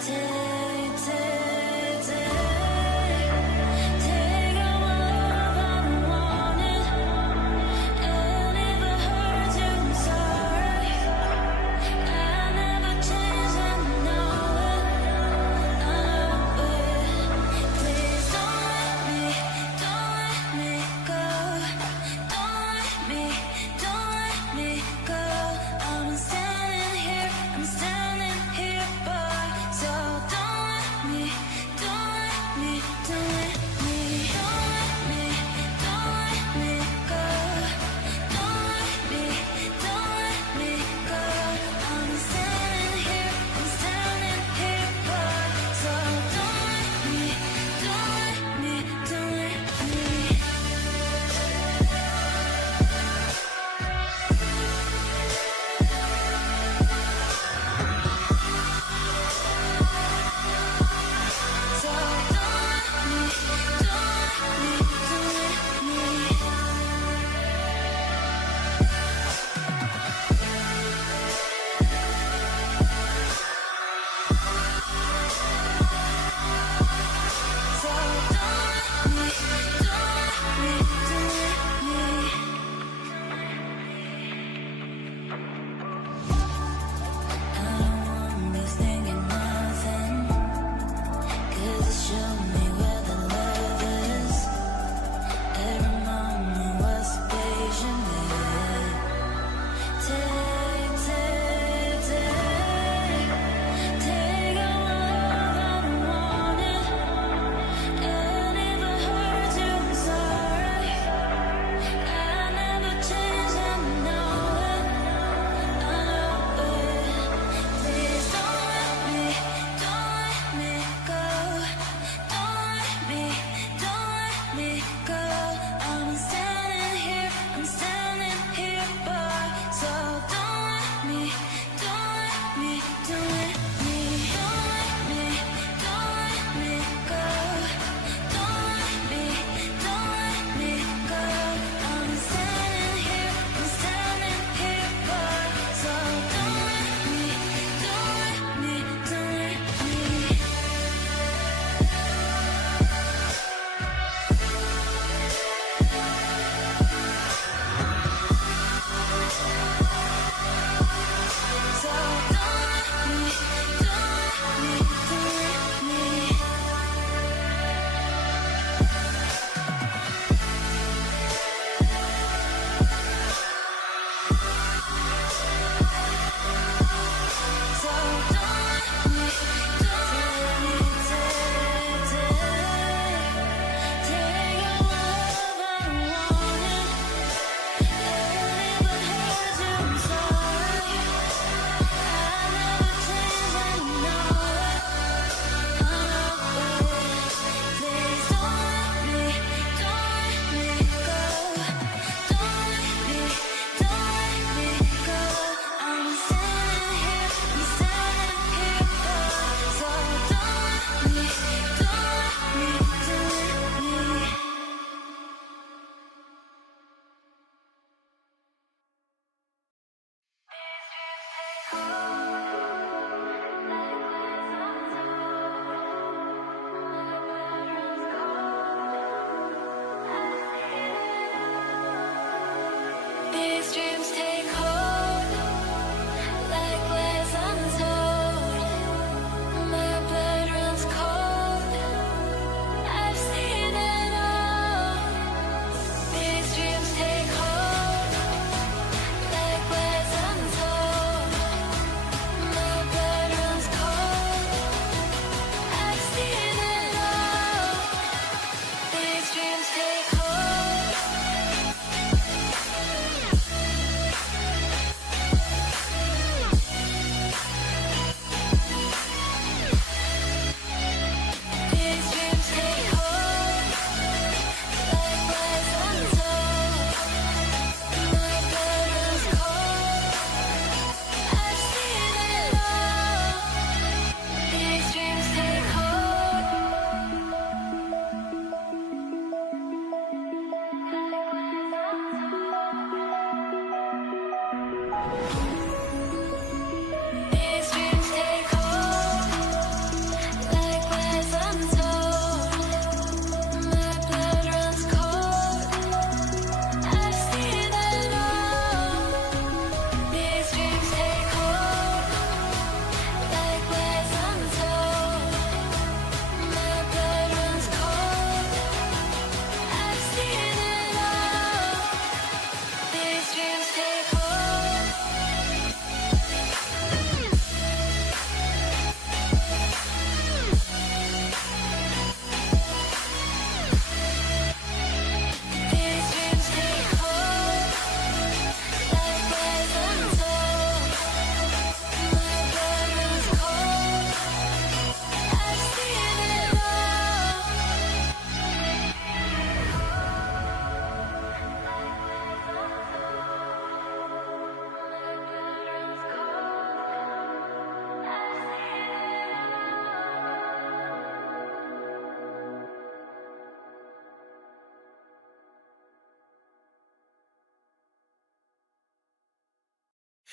Take, take, take all love, I don't want it. And if I hurt you, I'm sorry. I never change, and I know it. Please don't let me go. Don't let me go. I'm standing here, boy. So don't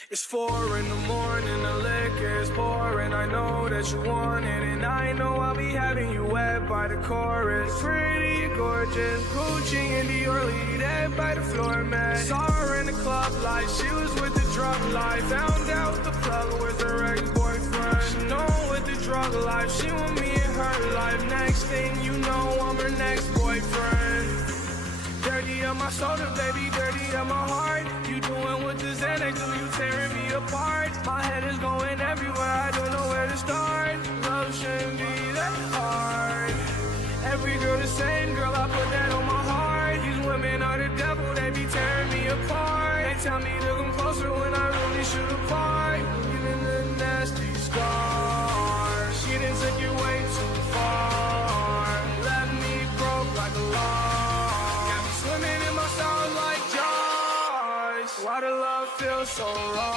It's 4 in the morning, the liquor is pouring. I know that you want it, and I know I'll be having you wet by the chorus. Pretty gorgeous, Gucci and Dior, lead by the floor mat. Saw her in the club like she was with the drug life. Found out the plug was her ex-boyfriend. She known with the drug life, she want me in her life. Next thing you know, I'm her next boyfriend. Dirty on my shoulder, baby, dirty on my heart. You doing with the Xanax, do you tearing me apart? My head is going everywhere, I don't know where to start. Love shouldn't be that hard. Every girl the same, girl, I put that on my heart. These women are the devil, they be tearing me apart. They tell me to come closer when I really shoot apart. Even the nasty scars, she done took it way too far. Left me broke like a log. Swimming in my stars like Jaws. Why the love feel so wrong?